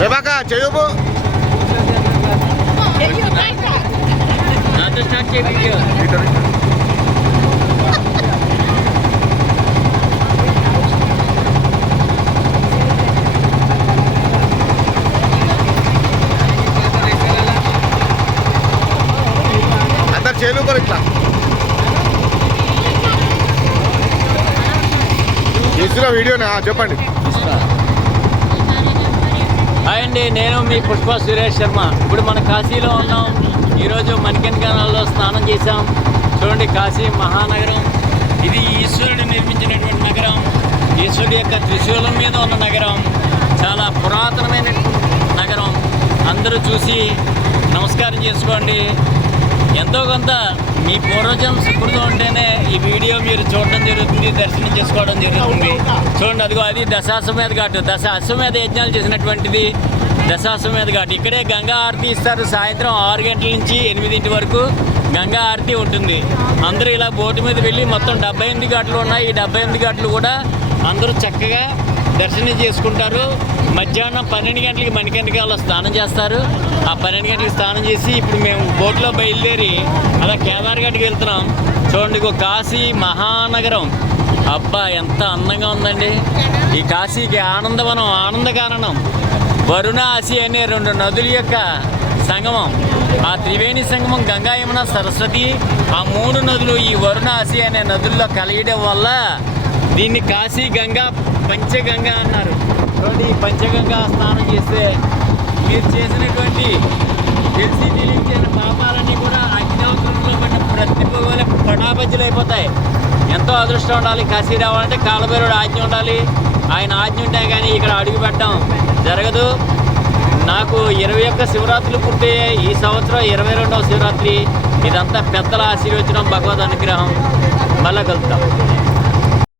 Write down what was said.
Rebecca, చేయబో నాతో start చేయ video. అందరు చేయలు కూడా ఇట్లా తీసుకున్న వీడియోనా చెప్పండి. హాయ్ అండి, నేను మీ పుష్ప సురేష్ శర్మ. ఇప్పుడు మన కాశీలో ఉన్నాం. ఈరోజు మణికంఠనాల్లో స్నానం చేశాం. చూడండి, కాశీ మహానగరం. ఇది ఈశ్వరుడు నిర్మించినటువంటి నగరం. ఈశ్వరుడు యొక్క త్రిశూలం మీద ఉన్న నగరం. చాలా పురాతనమైన నగరం. అందరూ చూసి నమస్కారం చేసుకోండి. ఎంతో కొంత మీ పూర్వజం సుకృతం ఉంటేనే ఈ వీడియో మీరు చూడడం జరుగుతుంది, దర్శనం చేసుకోవడం జరుగుతుంది. చూడండి, అదిగో అది దశాశ్వమేధ ఘాటు. అశ్వమేధ యజ్ఞాలు చేసినటువంటిది దశాశ్వమేధ ఘాటు. ఇక్కడే గంగా హారతి ఇస్తారు. సాయంత్రం 6 గంటల నుంచి 8 వరకు గంగా హారతి ఉంటుంది. అందరూ ఇలా బోటు మీద వెళ్ళి మొత్తం 78 ఘాట్లు ఉన్నాయి. ఈ 78 ఘాట్లు కూడా అందరూ చక్కగా దర్శనం చేసుకుంటారు. మధ్యాహ్నం 12 గంటలకి మణికంఠికలో స్నానం చేస్తారు. ఆ 12 గంటలకి స్నానం చేసి ఇప్పుడు మేము బోట్లో బయలుదేరి అలా కేదార్ఘాట్కి వెళ్తున్నాం. చూడండి, కాశీ మహానగరం. అబ్బా, ఎంత అందంగా ఉందండి ఈ కాశీకి. ఆనందవనం, ఆనంద కారణం. వరుణ ఆసి అనే 2 నదుల యొక్క సంగమం. ఆ త్రివేణి సంగమం గంగా, యమున, సరస్వతి. ఆ 3 నదులు ఈ వరుణ ఆసి అనే నదుల్లో కలియడం వల్ల దీన్ని కాశీ గంగా, పంచగంగా అన్నారు. చూడండి, ఈ పంచగంగా స్నానం చేస్తే మీరు చేసినటువంటి తెలిసి తెలియచిన పాపాలన్నీ కూడా అగ్నిహోత్రంలో పడిన ప్రతి పొగల పటాపంచలు అయిపోతాయి. ఎంతో అదృష్టం ఉండాలి. కాశీ రావాలంటే కాలభైరవుడు ఆజ్ఞ ఉండాలి. ఆయన ఆజ్ఞ ఉంటే కానీ ఇక్కడ అడుగు పెట్టడం జరగదు. నాకు 21 శివరాత్రులు పూర్తయ్యాయి. ఈ సంవత్సరం 22వ శివరాత్రి. ఇదంతా పెద్దల ఆశీర్వచనం, భగవద్ అనుగ్రహం. మళ్ళా కలుద్దాం.